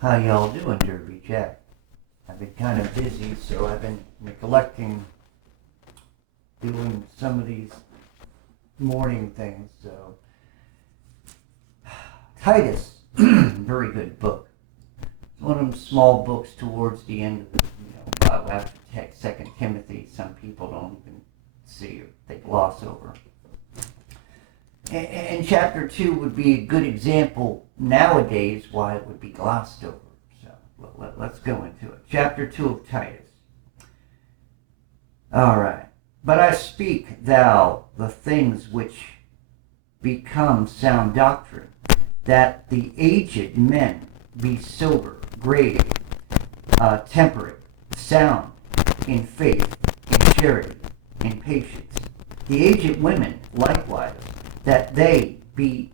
How y'all doing, Derby Jack? I've been kind of busy, so I've been neglecting doing some of these morning things. So, Titus, very good book. It's one of them small books towards the end of the Bible after Second Timothy. Some people don't even see or they gloss over. And chapter 2 would be a good example nowadays why it would be glossed over. So let's go into it. Chapter 2 of Titus. All right. But I speak, thou, the things which become sound doctrine, that the aged men be sober, grave, temperate, sound, in faith, in charity, in patience. The aged women likewise, that they be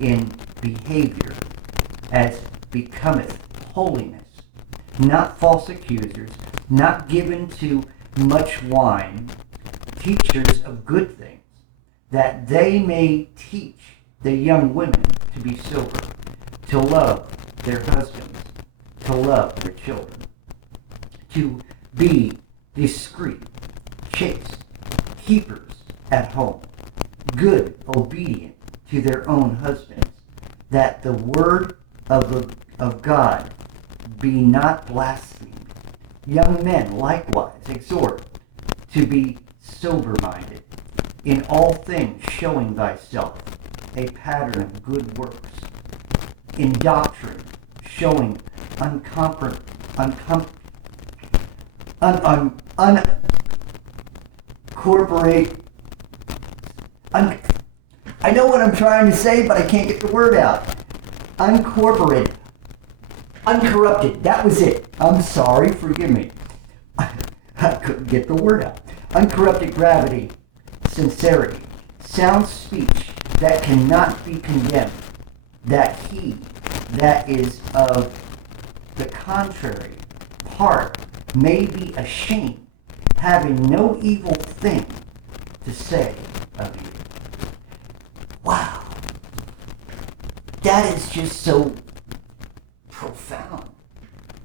in behavior as becometh holiness, not false accusers, not given to much wine, teachers of good things, that they may teach the young women to be sober, to love their husbands, to love their children, to be discreet, chaste, keepers at home, good, obedient to their own husbands, that the word of God be not blasphemed. Young men likewise exhort to be sober-minded, in all things showing thyself a pattern of good works, in doctrine showing I know what I'm trying to say, but I can't get the word out. Uncorporated. Uncorrupted. That was it. I'm sorry. Forgive me. I couldn't get the word out. Uncorrupted gravity, sincerity, sound speech that cannot be condemned, that he that is of the contrary part may be ashamed, having no evil thing to say of you. Wow. That is just so profound.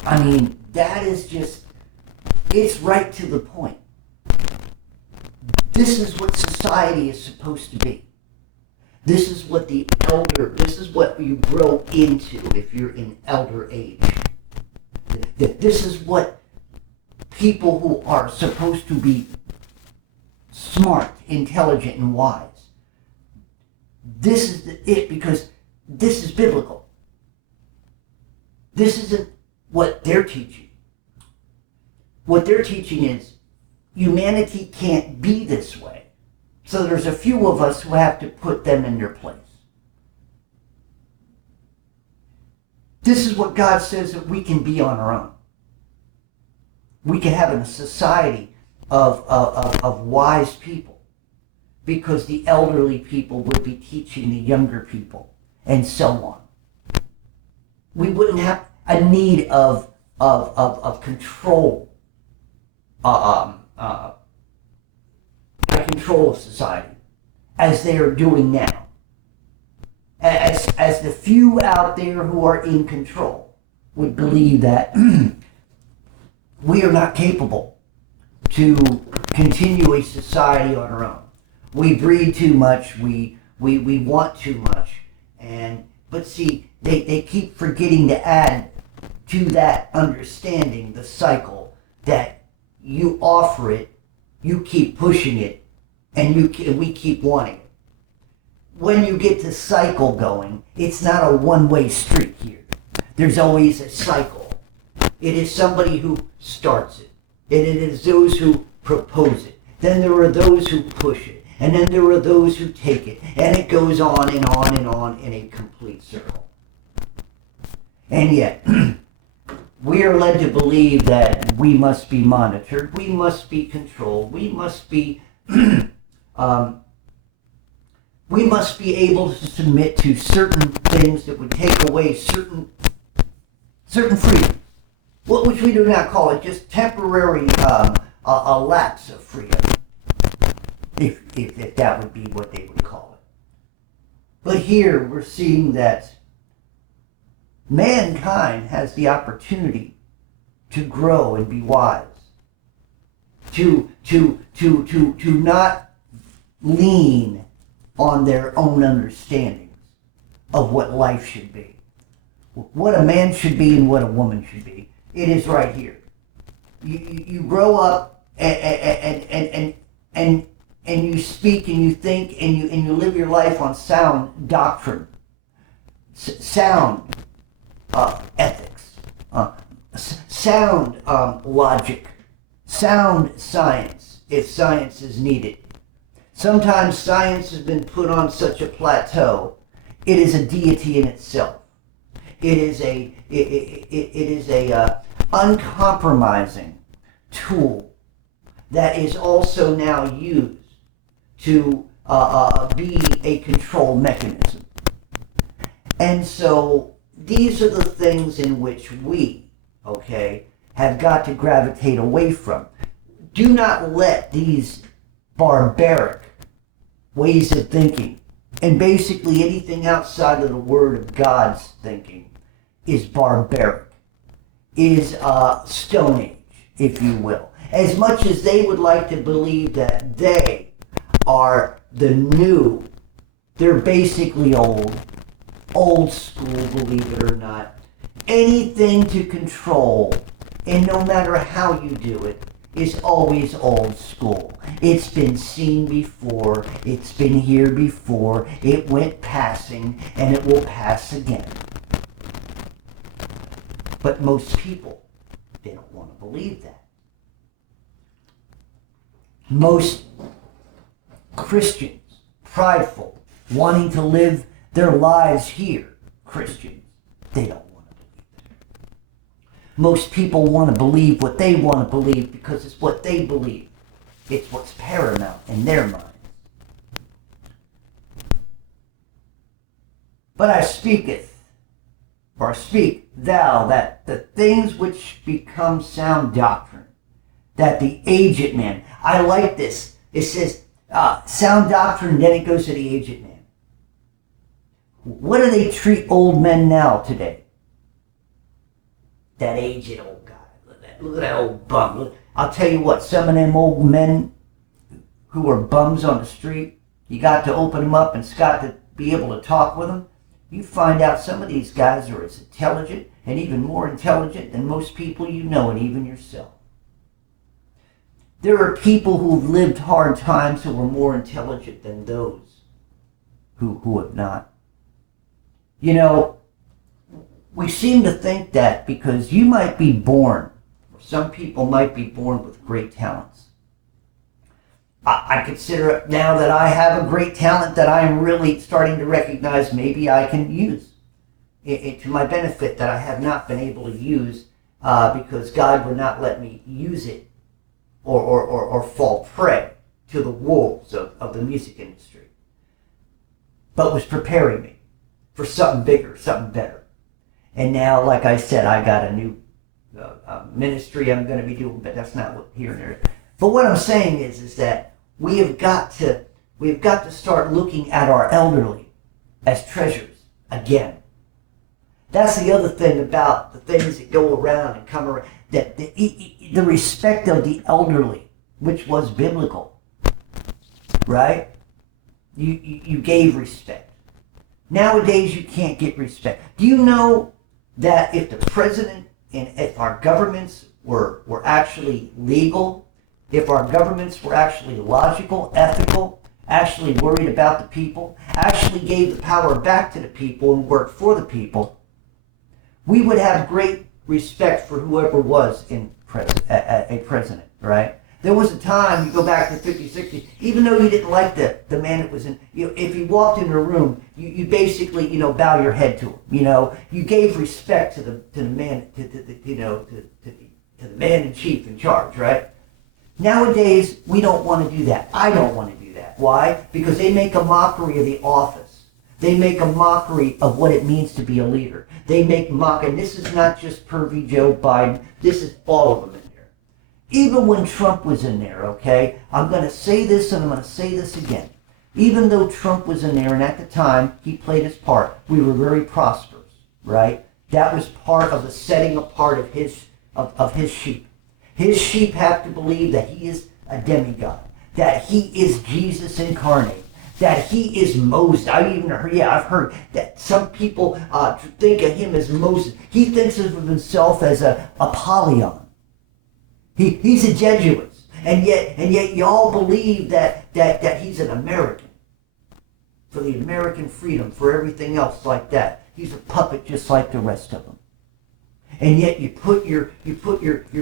I mean, that is just, it's right to the point. This is what society is supposed to be. This is what this is what you grow into if you're in elder age. This is what people who are supposed to be smart, intelligent, and wise. This is it, because this is biblical. This isn't what they're teaching. What they're teaching is humanity can't be this way. So there's a few of us who have to put them in their place. This is what God says that we can be on our own. We can have a society of wise people, because the elderly people would be teaching the younger people, and so on. We wouldn't have a need of control, control of society, as they are doing now. As the few out there who are in control would believe that we are not capable to continue a society on our own. We breed too much, we want too much, but see, they keep forgetting to add to that understanding the cycle that you offer it, you keep pushing it, and we keep wanting it. When you get the cycle going, it's not a one-way street here. There's always a cycle. It is somebody who starts it, and it is those who propose it. Then there are those who push it, and then there are those who take it, and it goes on and on and on in a complete circle. And yet, we are led to believe that we must be monitored, we must be controlled, we must be able to submit to certain things that would take away certain freedom, which we do not call it, just temporary a lapse of freedom, if that would be what they would call it. But here we're seeing that mankind has the opportunity to grow and be wise, to not lean on their own understandings of what life should be, what a man should be and what a woman should be. It is right here. You grow up and you speak and you think and you live your life on sound doctrine, sound ethics, sound logic, sound science, if science is needed. Sometimes science has been put on such a plateau, it is a deity in itself. It is a uncompromising tool that is also now used to be a control mechanism. And so these are the things in which we, have got to gravitate away from. Do not let these barbaric ways of thinking, and basically anything outside of the Word of God's thinking, is barbaric, is Stone Age, if you will. As much as they would like to believe that they are the new, they're basically old school, believe it or not. Anything to control, and no matter how you do it, is always old school. It's been seen before, it's been here before, it went passing, and it will pass again. But most people, they don't want to believe that. Most Christians, prideful, wanting to live their lives here, Christians, they don't want to believe it. Most people want to believe what they want to believe because it's what they believe. It's what's paramount in their minds. But I speak thou, that the things which become sound doctrine, that the aged man, I like this. It says sound doctrine, then it goes to the aged man. What do they treat old men now today? That aged old guy. Look at that old bum. I'll tell you what, some of them old men who are bums on the street, you got to open them up and got to be able to talk with them. You find out some of these guys are as intelligent and even more intelligent than most people you know, and even yourself. There are people who've lived hard times who are more intelligent than those who have not. You know, we seem to think that because you might be born, or some people might be born with great talents. I consider it now that I have a great talent that I am really starting to recognize maybe I can use it to my benefit, that I have not been able to use because God would not let me use it or fall prey to the wolves of the music industry, but was preparing me for something bigger, something better. And now, like I said, I got a new ministry I'm going to be doing, but that's not what here and there. But what I'm saying is that we've got to start looking at our elderly as treasures again. That's the other thing about the things that go around and come around, that the respect of the elderly, which was biblical, right? You gave respect. Nowadays, you can't get respect. Do you know that if the president and if our governments were actually legal, if our governments were actually logical, ethical, actually worried about the people, actually gave the power back to the people and worked for the people, we would have great respect for whoever was a president, right? There was a time, you go back to the 50s, 60s, even though you didn't like the man that was in, if he walked into a room, you basically, bow your head to him, you gave respect to the man, to the man in chief in charge, right? Nowadays, we don't want to do that. I don't want to do that. Why? Because they make a mockery of the office. They make a mockery of what it means to be a leader. They make and this is not just pervy Joe Biden, this is all of them in there. Even when Trump was in there, okay, I'm going to say this and I'm going to say this again. Even though Trump was in there, and at the time he played his part, we were very prosperous, right? That was part of the setting apart of his sheep. His sheep have to believe that he is a demigod, that he is Jesus incarnate, that he is Moses. I've heard that some people think of him as Moses. He thinks of himself as a Apollyon. He's a Jesuit. And yet y'all believe that he's an American. For the American freedom, for everything else like that. He's a puppet just like the rest of them. And yet you put your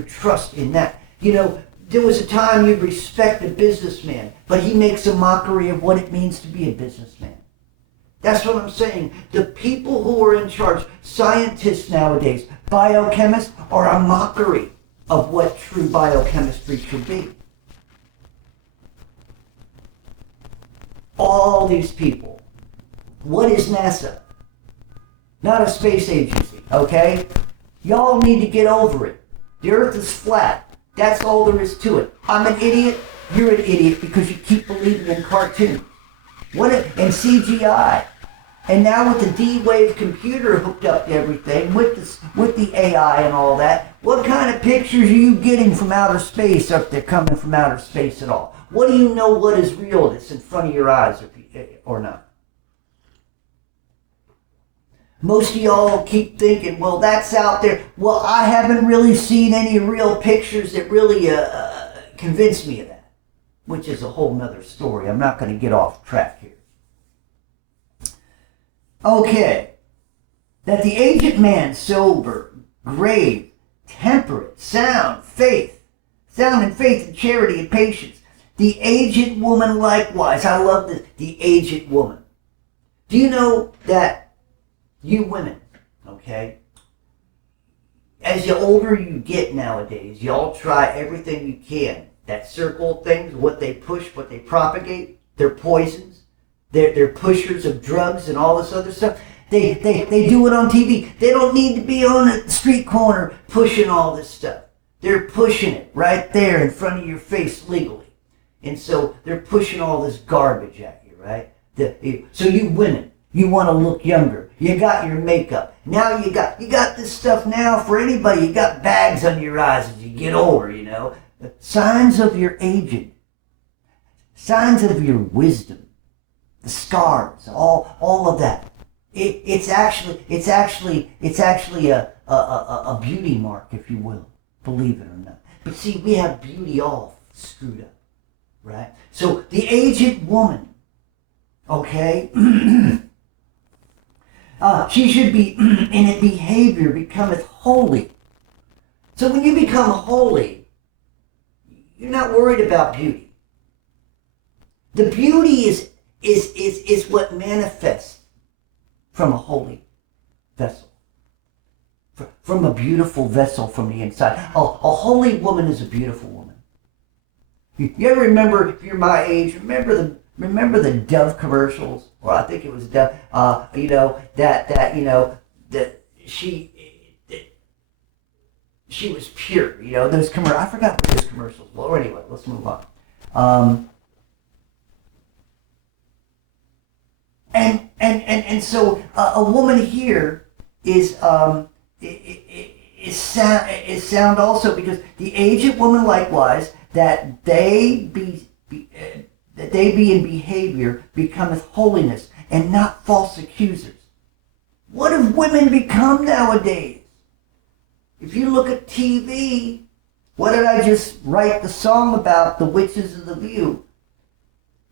trust in that. You know, there was a time you'd respect a businessman, but he makes a mockery of what it means to be a businessman. That's what I'm saying. The people who are in charge, scientists nowadays, biochemists, are a mockery of what true biochemistry should be. All these people. What is NASA? Not a space agency, okay? Y'all need to get over it. The earth is flat. That's all there is to it. I'm an idiot. You're an idiot because you keep believing in cartoons. And CGI. And now with the D-Wave computer hooked up to everything, with the AI and all that, what kind of pictures are you getting from outer space if they're coming from outer space at all? What do you know what is real that's in front of your eyes or not? Most of y'all keep thinking, well, that's out there. Well, I haven't really seen any real pictures that really convince me of that, which is a whole nother story. I'm not going to get off track here. Okay. That the aged man, sober, grave, temperate, sound in faith and charity and patience. The aged woman likewise. I love this. The aged woman. Do you know that you women, okay, as the older you get nowadays, y'all try everything you can. That circle things, what they push, what they propagate, they're poisons. They're pushers of drugs and all this other stuff. They do it on TV. They don't need to be on a street corner pushing all this stuff. They're pushing it right there in front of your face legally. And so they're pushing all this garbage at you, right? So you women, you want to look younger. You got your makeup. Now you got this stuff now for anybody. You got bags under your eyes as you get older, you know. Signs of your aging. Signs of your wisdom. The scars, all of that. It's actually a beauty mark, if you will, believe it or not. But see, we have beauty all screwed up, right? So the aged woman, okay, she should be in a behavior becometh holy. So when you become holy, you're not worried about beauty. The beauty is what manifests from a holy vessel. From a beautiful vessel from the inside. A holy woman is a beautiful woman. You ever remember, if you're my age, remember the Dove commercials? Well, I think it was Dove. That she was pure. You know, those commercials. I forgot what those commercials were. Well, anyway, let's move on. And so a woman here is sound also, because the aged woman likewise, that they be in behavior becometh holiness, and not false accusers. What have women become nowadays? If you look at TV, what did I just write the song about, The Witches of the View?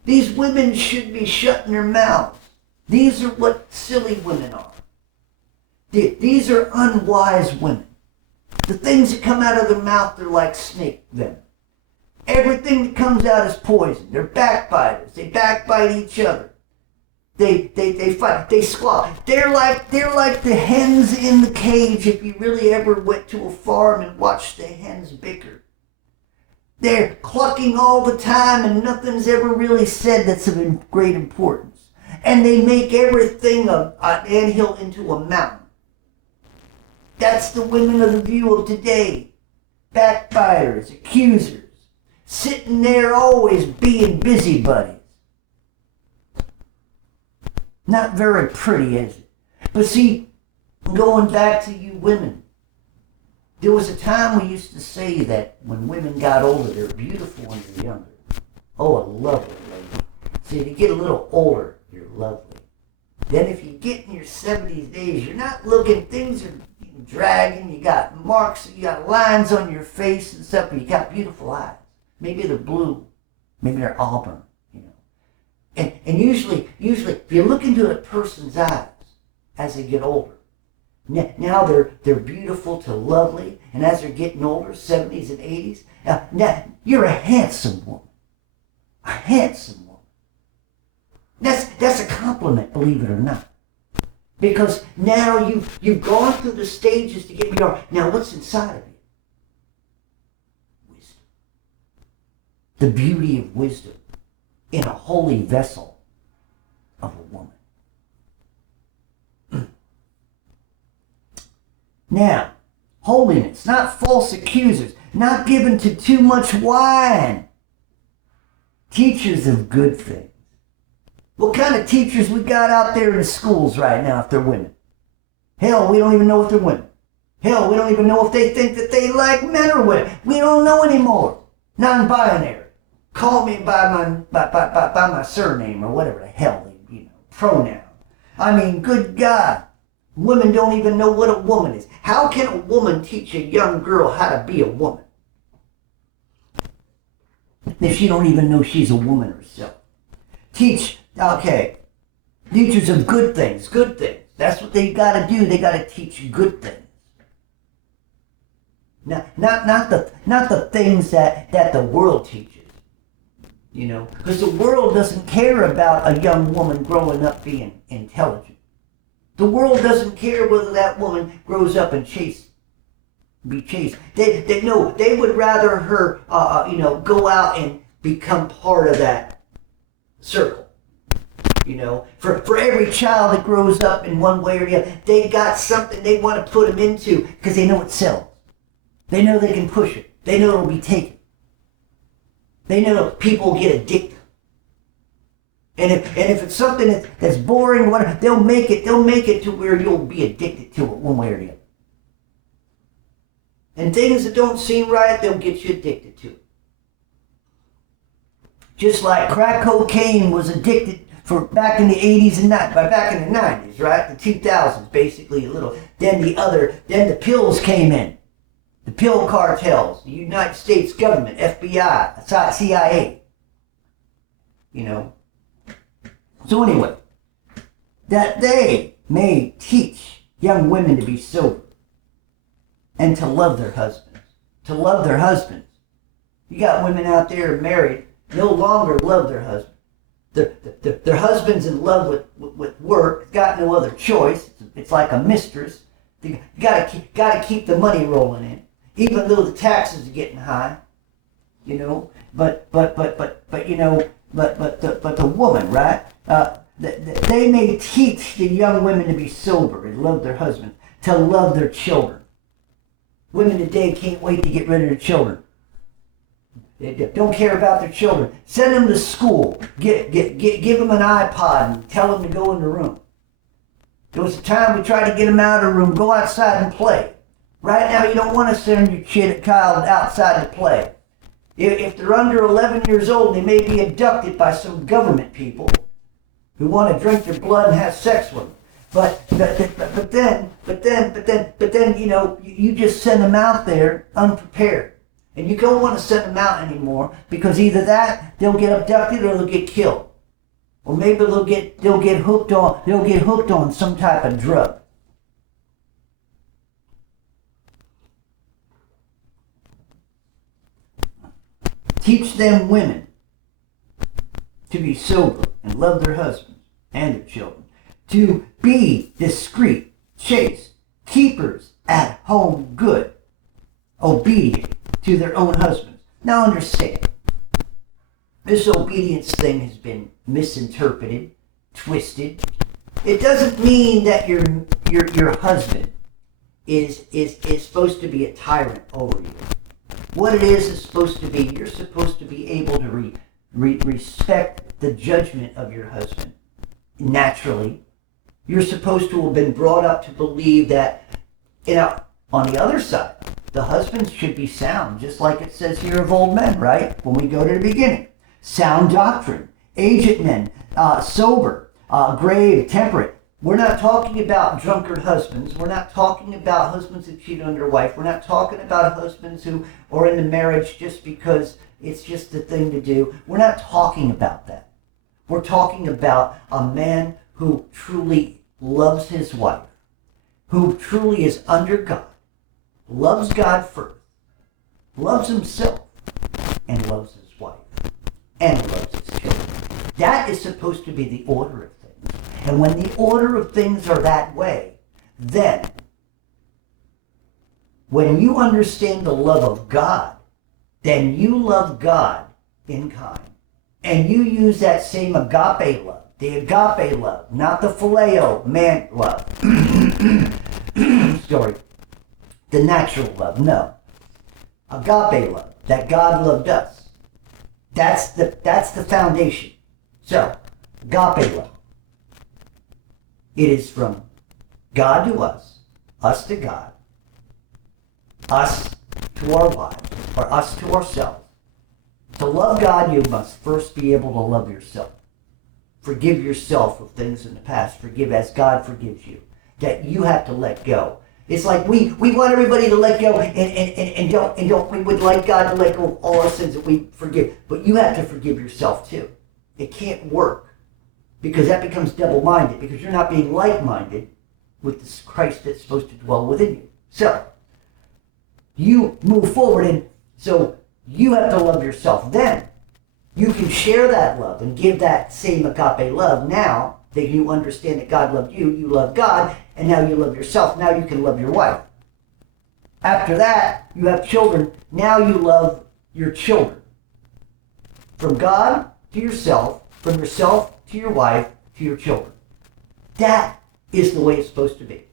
These women should be shutting their mouths. These are what silly women are. These are unwise women. The things that come out of their mouth, they're like snake venom. Everything that comes out is poison. They're backbiters. They backbite each other. They fight. They squawk. They're like the hens in the cage. If you really ever went to a farm and watched the hens bicker, they're clucking all the time, and nothing's ever really said that's of great importance. And they make everything an anthill into a mountain. That's the women of the view of today. Backbiters, accusers, sitting there always being busybodies. Not very pretty, is it? But see, Going back to you women, there was a time we used to say that when women got older, they're beautiful when you're younger. Oh, a lovely lady. So if you get a little older, you're lovely. Then if you get in your 70s days, you're not looking, things are dragging, you got marks, you got lines on your face and stuff, but you got beautiful eyes. Maybe they're blue, maybe they're auburn, you know. And usually, if you look into a person's eyes as they get older, now they're beautiful to lovely, and as they're getting older, 70s and 80s, now you're a handsome woman. A handsome woman. That's a compliment, believe it or not. Because now you've gone through the stages to get where you are. Now what's inside of you? Wisdom. The beauty of wisdom in a holy vessel of a woman. Now, holiness, not false accusers, not given to too much wine. Teachers of good things. What kind of teachers we got out there in the schools right now if they're women? Hell, we don't even know if they're women. Hell, we don't even know if they think that they like men or women. We don't know anymore. Non-binary. Call me by my surname or whatever the hell they, pronoun. I mean, good God. Women don't even know what a woman is. How can a woman teach a young girl how to be a woman if she don't even know she's a woman herself? Teachers of good things. That's what they got to do. They got to teach good things. Not the things that the world teaches. Because the world doesn't care about a young woman growing up being intelligent. The world doesn't care whether that woman grows up and be chased. They know they would rather her, go out and become part of that circle. For every child that grows up in one way or the other, they got something they want to put them into because they know it sells. They know they can push it. They know it'll be taken. They know people get addicted. And if it's something that's boring, whatever, they'll make it to where you'll be addicted to it one way or the other. And things that don't seem right, they'll get you addicted to it. Just like crack cocaine was addicted for back in the 80s and back in the 90s, right? The 2000s, basically a little. Then the pills came in. The pill cartels, the United States government, FBI, CIA. So anyway, that they may teach young women to be sober and to love their husbands. To love their husbands. You got women out there married, no longer love their husbands. Their husband's in love with work, got no other choice. It's like a mistress. You gotta keep the money rolling in, even though the taxes are getting high. But the woman, right? They may teach the young women to be sober and love their husbands, to love their children. Women today can't wait to get rid of their children. They don't care about their children. Send them to school. Give them an iPod and tell them to go in the room. There was a time we tried to get them out of the room, go outside and play. Right now you don't want to send your child outside to play. If they're under 11 years old, they may be abducted by some government people who want to drink their blood and have sex with them. But then, you just send them out there unprepared. And you don't want to send them out anymore because either that, they'll get abducted or they'll get killed. Or maybe they'll get hooked on some type of drug. Teach them women to be sober and love their husbands and their children. To be discreet, chaste, keepers at home good, obedient to their own husbands. Now understand, this obedience thing has been misinterpreted, twisted. It doesn't mean that your husband is supposed to be a tyrant over you. What it is supposed to be, you're supposed to be able to respect the judgment of your husband. Naturally, You're supposed to have been brought up to believe that, on the other side, the husbands should be sound, just like it says here of old men, right? When we go to the beginning. Sound doctrine, aged men, sober, grave, temperate. We're not talking about drunkard husbands. We're not talking about husbands who cheat on their wife. We're not talking about husbands who are in the marriage just because it's just the thing to do. We're not talking about that. We're talking about a man who truly loves his wife, who truly is under God, loves God first, loves himself, and loves his wife, and loves his children. That is supposed to be the order of things. And when the order of things are that way, then when you understand the love of God, then you love God in kind. And you use that same agape love, the agape love, not the phileo, man love. Sorry. The natural love, no. Agape love, that God loved us. That's the foundation. So, agape love. It is from God to us to God, us to our wives, or us to ourselves. To love God, you must first be able to love yourself. Forgive yourself of things in the past. Forgive as God forgives you. That you have to let go. It's like we want everybody to let go and don't we would like God to let go of all our sins that we forgive. But you have to forgive yourself too. It can't work. Because that becomes double-minded, because you're not being like-minded with this Christ that's supposed to dwell within you. So, you move forward, and so you have to love yourself. Then, you can share that love and give that same agape love now that you understand that God loved you, you love God, and now you love yourself. Now you can love your wife. After that, you have children. Now you love your children. From God to yourself, from yourself to your wife, to your children. That is the way it's supposed to be.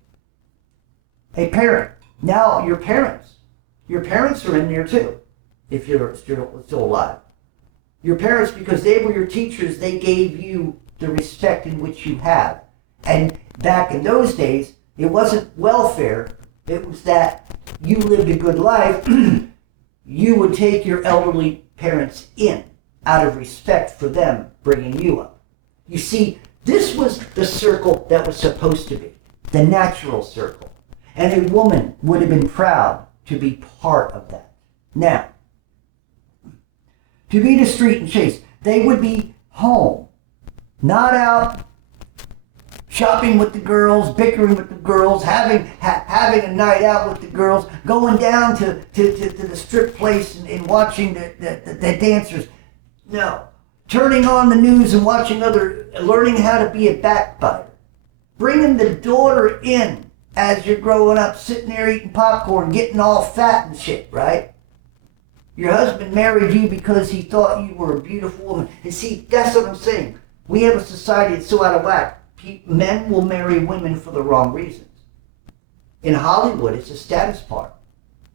A parent. Now, your parents. Your parents are in there too, if you're still alive. Your parents, because they were your teachers, they gave you the respect in which you have. And back in those days, it wasn't welfare. It was that you lived a good life. You would take your elderly parents in out of respect for them bringing you up. You see, this was the circle that was supposed to be, the natural circle. And a woman would have been proud to be part of that. Now, to be discreet and chaste, they would be home, not out shopping with the girls, bickering with the girls, having a night out with the girls, going down to the strip place and watching the dancers. No. Turning on the news and watching learning how to be a backbiter. Bringing the daughter in as you're growing up, sitting there eating popcorn, getting all fat and shit, right? Your husband married you because he thought you were a beautiful woman. And see, that's what I'm saying. We have a society that's so out of whack. Men will marry women for the wrong reasons. In Hollywood, it's a status part.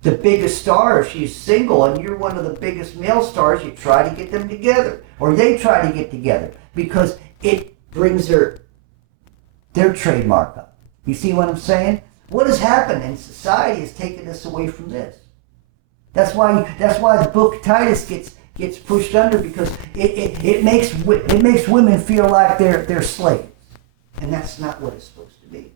The biggest star, if she's single and you're one of the biggest male stars, you try to get them together. Or they try to get together because it brings their trademark up. You see what I'm saying? What has happened in society has taken us away from this. That's why the book Titus gets pushed under, because it makes women feel like they're slaves. And that's not what it's supposed to be.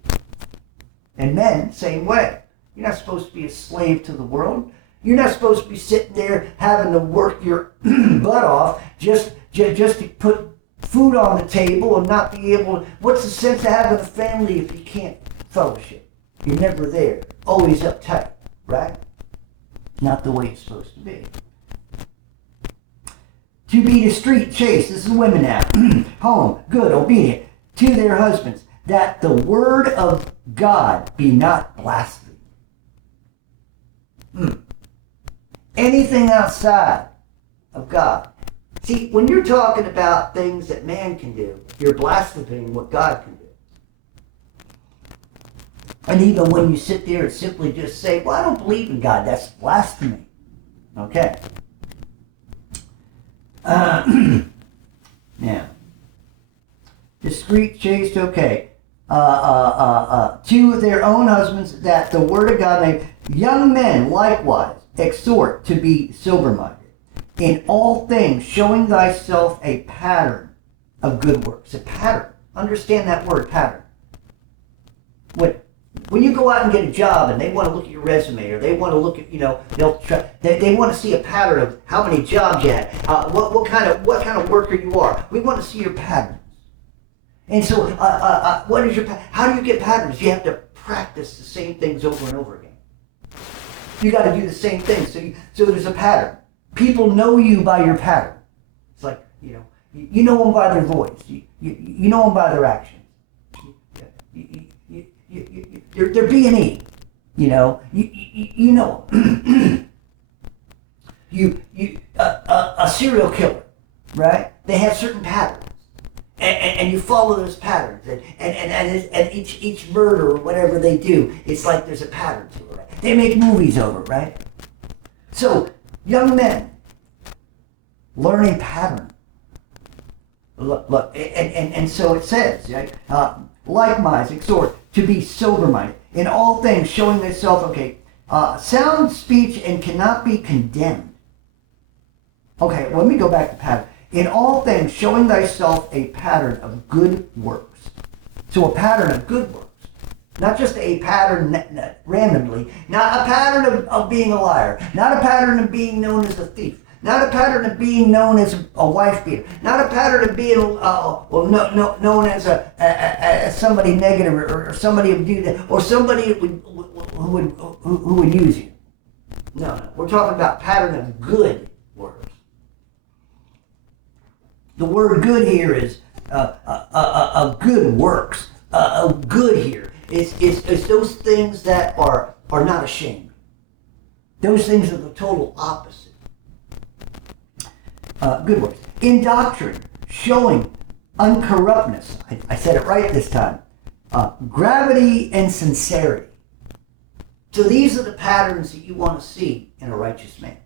And men, same way. You're not supposed to be a slave to the world. You're not supposed to be sitting there having to work your butt off just to put food on the table and not be able to... What's the sense of having a family if you can't fellowship? You're never there. Always uptight, right? Not the way it's supposed to be. To be discreet, chaste. This is women now. Home, good, obedient to their husbands, that the word of God be not blasphemed. Anything outside of God. See, when you're talking about things that man can do, you're blaspheming what God can do. And even when you sit there and simply just say, well, I don't believe in God, that's blasphemy. Okay. Now, discreet, chaste, okay. to their own husbands, that the word of God may. Young men likewise exhort to be sober-minded, in all things showing thyself a pattern of good works. A pattern. Understand that word, pattern. When you go out and get a job and they want to look at your resume, or they want to look at, they want to see a pattern of how many jobs you had, what kind of worker you are. We want to see your patterns. And so, what is how do you get patterns? You have to practice the same things over and over again. You got to do the same thing. So there's a pattern. People know you by your pattern. It's like, you know them by their voice. You know them by their actions. They're B&E. You know them. A serial killer, right? They have certain patterns. And you follow those patterns, and each murder or whatever they do, it's like there's a pattern to it. Right? They make movies over it, right? So, young men, learn a pattern. Look, and so it says, right? Likewise, exhort to be sober-minded in all things, showing thyself, sound speech and cannot be condemned. Okay, let me go back to pattern. In all things, showing thyself a pattern of good works. So a pattern of good works. Not just a pattern randomly. Not a pattern of being a liar. Not a pattern of being known as a thief. Not a pattern of being known as a wife beater. Not a pattern of being known as somebody negative, or somebody who would do that, or somebody who would use you. No. We're talking about pattern of good works. The word good here is good works. Good here is those things that are not ashamed. Those things are the total opposite. Good works. In doctrine, showing uncorruptness. I said it right this time. Gravity and sincerity. So these are the patterns that you want to see in a righteous man.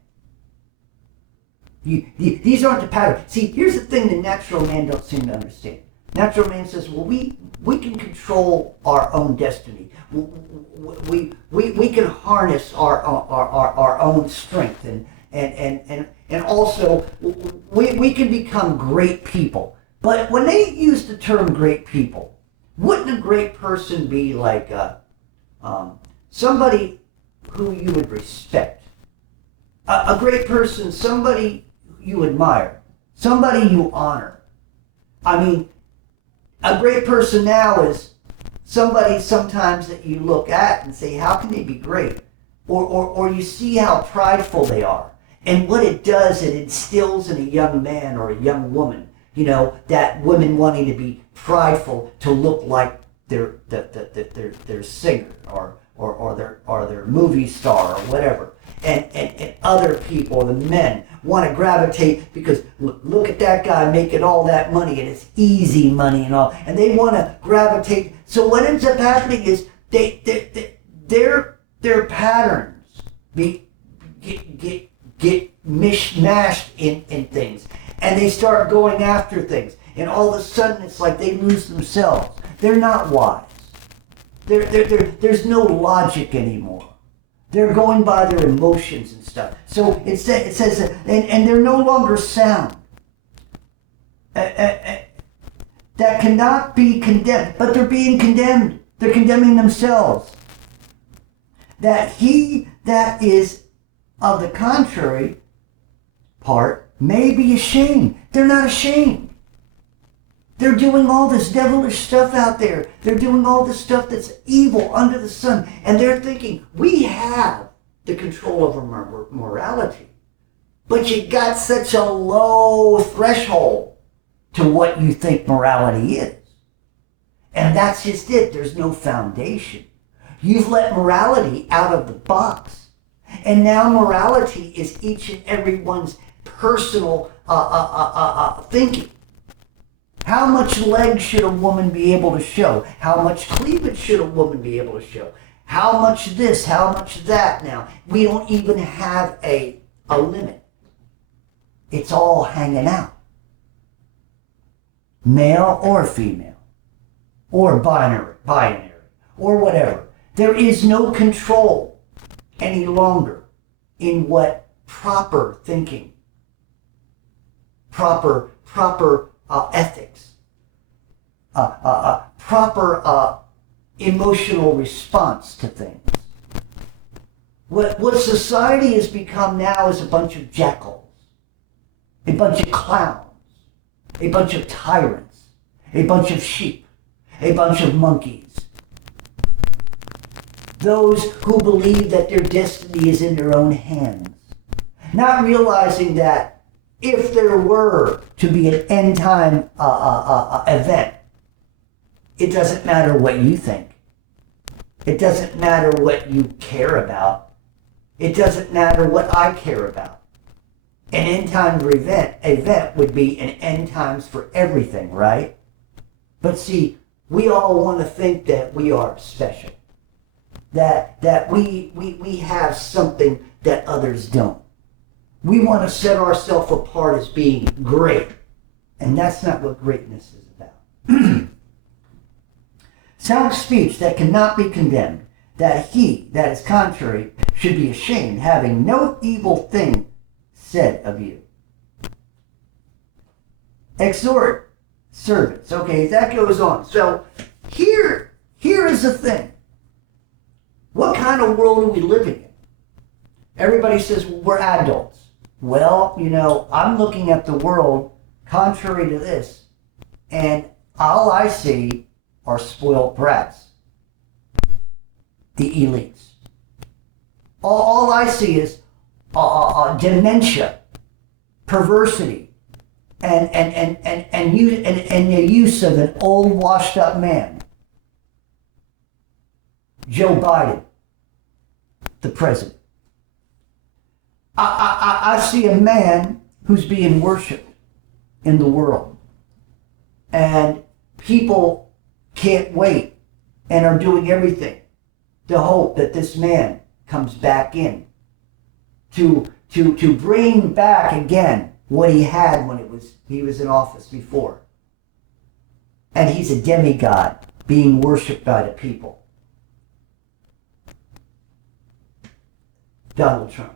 These aren't the patterns. See, here's the thing the natural man don't seem to understand. Natural man says, well, we can control our own destiny. We can harness our own strength, and also we can become great people. But when they use the term great people, wouldn't a great person be like somebody who you would respect? A great person, somebody you admire, somebody you honor. I mean, a great person now is somebody sometimes that you look at and say, how can they be great? Or you see how prideful they are. And what it does, it instills in a young man or a young woman, that women wanting to be prideful, to look like their singer or their movie star or whatever. And other people, the men, want to gravitate because look at that guy making all that money, and it's easy money and all, and they want to gravitate. So what ends up happening is their patterns get mishmashed in things, and they start going after things, and all of a sudden it's like they lose themselves. They're not wise. There's no logic anymore. They're going by their emotions and stuff. So it says and they're no longer sound. That cannot be condemned, but they're being condemned. They're condemning themselves. That he that is of the contrary part may be ashamed. They're not ashamed. They're doing all this devilish stuff out there. They're doing all this stuff that's evil under the sun. And they're thinking, we have the control over morality. But you got such a low threshold to what you think morality is. And that's just it. There's no foundation. You've let morality out of the box. And now morality is each and everyone's personal thinking. How much leg should a woman be able to show? How much cleavage should a woman be able to show? How much this? How much that? Now, we don't even have a limit. It's all hanging out. Male or female. or binary, or whatever. There is no control any longer in what proper thinking, proper ethics, proper emotional response to things. What society has become now is a bunch of jackals, a bunch of clowns, a bunch of tyrants, a bunch of sheep, a bunch of monkeys. Those who believe that their destiny is in their own hands, not realizing that if there were to be an end time event, it doesn't matter what you think. It doesn't matter what you care about. It doesn't matter what I care about. An end time event would be an end times for everything, right? But see, we all want to think that we are special. That we have something that others don't. We want to set ourselves apart as being great. And that's not what greatness is about. Sound speech that cannot be condemned, that he that is contrary should be ashamed, having no evil thing said of you. Exhort servants. Okay, that goes on. So here is the thing. What kind of world are we living in? Everybody says, well, we're adults. Well, I'm looking at the world contrary to this, and all I see are spoiled brats. The elites. All I see is dementia, perversity, and the use of an old, washed-up man. Joe Biden, the president. I see a man who's being worshipped in the world. And people can't wait and are doing everything to hope that this man comes back in to bring back again what he had when he was in office before. And he's a demigod being worshipped by the people. Donald Trump,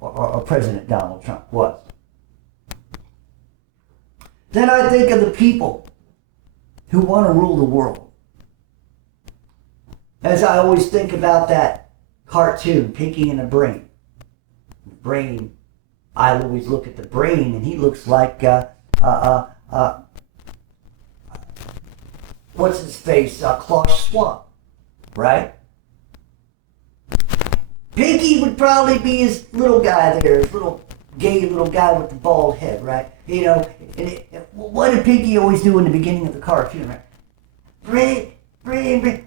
or President Donald Trump was. Then I think of the people who want to rule the world. As I always think about that cartoon, Pinky and the Brain. I always look at the brain, and he looks like, what's his face? Klaus Schwab, right? Pinky would probably be his little guy there, his little gay little guy with the bald head, right? What did Pinky always do in the beginning of the cartoon, right? Brain,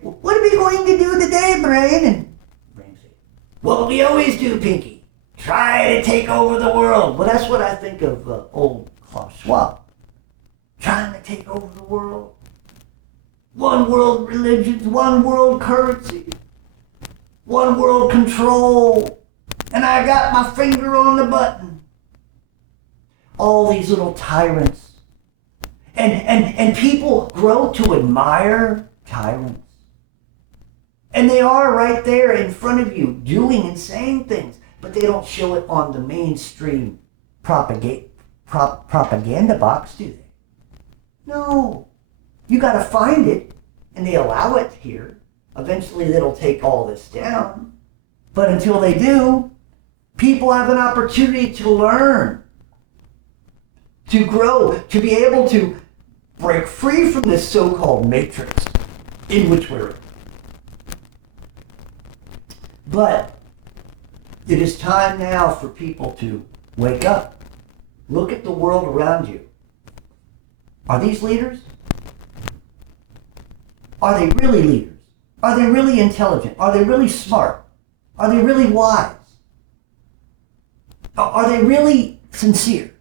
what are we going to do today, Brain? And Brain said, what we always do, Pinky, try to take over the world. Well, that's what I think of old Klaus Schwab. Trying to take over the world. One world religions, one world currency. One world control, and I got my finger on the button. All these little tyrants. And people grow to admire tyrants. And they are right there in front of you doing and saying things, but they don't show it on the mainstream propaganda box, do they? No. You got to find it, and they allow it here. Eventually they'll take all this down. But until they do, people have an opportunity to learn, to grow, to be able to break free from this so-called matrix in which we're in. But it is time now for people to wake up. Look at the world around you. Are these leaders? Are they really leaders? Are they really intelligent? Are they really smart? Are they really wise? Are they really sincere?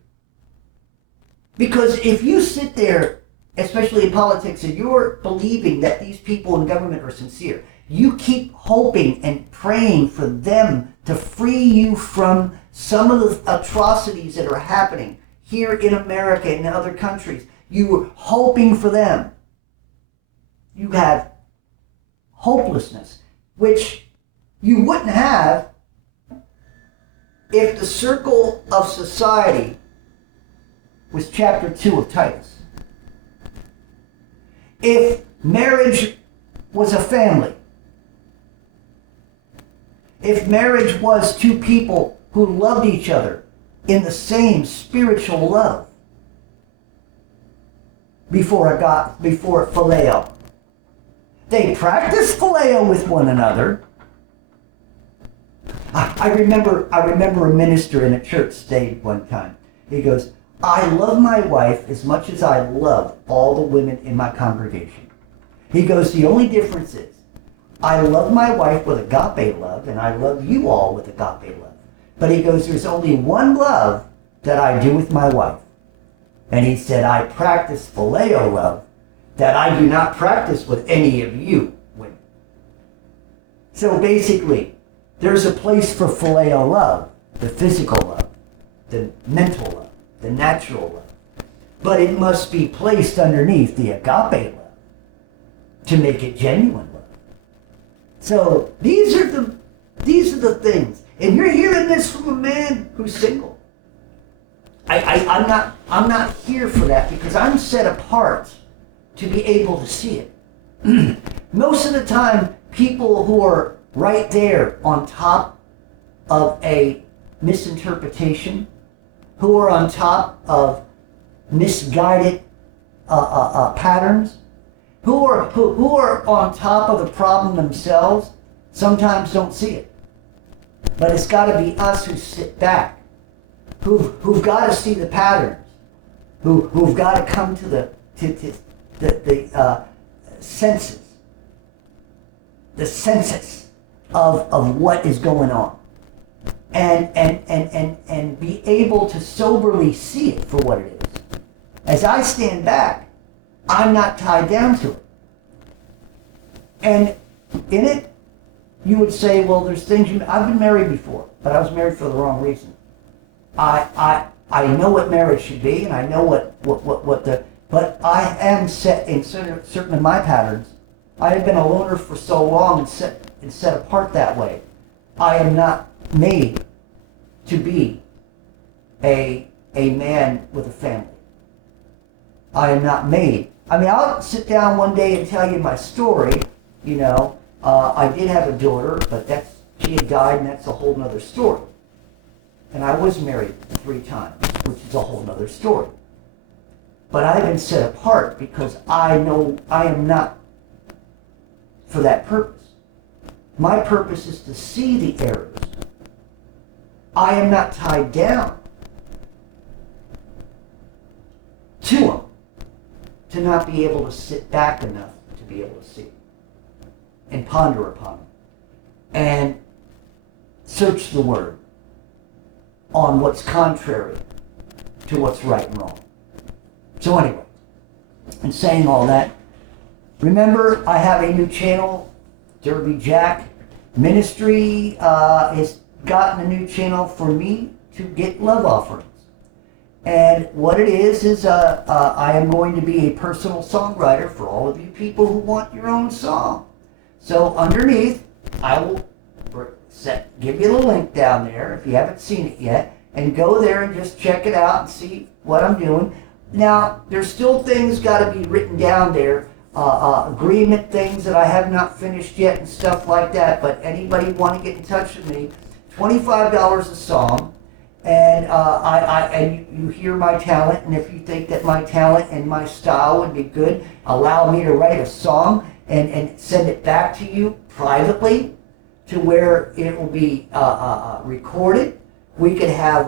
Because if you sit there, especially in politics, and you're believing that these people in government are sincere, you keep hoping and praying for them to free you from some of the atrocities that are happening here in America and in other countries. You're hoping for them you have hopelessness, which you wouldn't have if the circle of society was chapter 2 of Titus. If marriage was a family, if marriage was two people who loved each other in the same spiritual love before phileo. They practiced phileo with one another. I remember a minister in a church stayed one time. He goes, I love my wife as much as I love all the women in my congregation. He goes, the only difference is I love my wife with agape love, and I love you all with agape love. But he goes, there's only one love that I do with my wife. And he said, I practice phileo love that I do not practice with any of you women. So basically, there's a place for phileo love, the physical love, the mental love, the natural love. But it must be placed underneath the agape love to make it genuine love. So these are the things. And you're hearing this from a man who's single. I'm not here for that because I'm set apart to be able to see it. Most of the time, people who are right there on top of a misinterpretation, who are on top of misguided patterns, who are on top of the problem themselves, sometimes don't see it. But it's got to be us who sit back, who've got to see the patterns, who've got to come to the senses, the census of what is going on, and be able to soberly see it for what it is. As I stand back, I'm not tied down to it. And in it, you would say, well, there's things I've been married before, but I was married for the wrong reason. I know what marriage should be, and I know but I am set in certain of my patterns. I have been a loner for so long and set apart that way. I am not made to be a man with a family. I am not made. I mean, I'll sit down one day and tell you my story. You know, I did have a daughter, but she had died, and that's a whole nother story. And I was married 3 times, which is a whole nother story. But I've been set apart because I know I am not for that purpose. My purpose is to see the errors. I am not tied down to them to not be able to sit back enough to be able to see and ponder upon them and search the Word on what's contrary to what's right and wrong. So anyway, in saying all that, remember I have a new channel, Derby Jack Ministry has gotten a new channel for me to get love offerings. And what it is I am going to be a personal songwriter for all of you people who want your own song. So underneath, I will give you the link down there if you haven't seen it yet, and go there and just check it out and see what I'm doing. Now, there's still things got to be written down there, agreement things that I have not finished yet and stuff like that, but anybody want to get in touch with me, $25 a song, and you hear my talent, and if you think that my talent and my style would be good, allow me to write a song and send it back to you privately to where it will be recorded. We could have,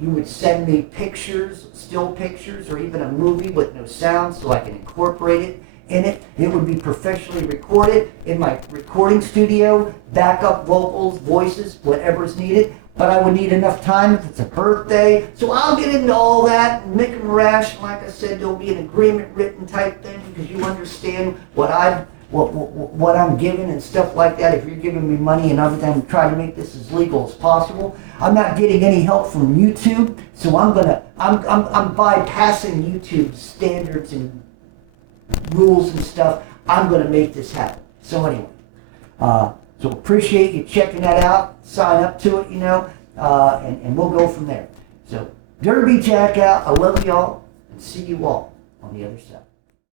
you would send me pictures, still pictures, or even a movie with no sound so I can incorporate it in it. It would be professionally recorded in my recording studio, backup vocals, voices, whatever is needed. But I would need enough time if it's a birthday. So I'll get into all that and make them rash. Like I said, there'll be an agreement written type thing because you understand what I'm giving and stuff like that. If you're giving me money and I'm trying to make this as legal as possible. I'm not getting any help from YouTube, so I'm bypassing YouTube's standards and rules and stuff. I'm going to make this happen. So anyway, so appreciate you checking that out. Sign up to it, and we'll go from there. So Derby Jack out. I love y'all, and see you all on the other side.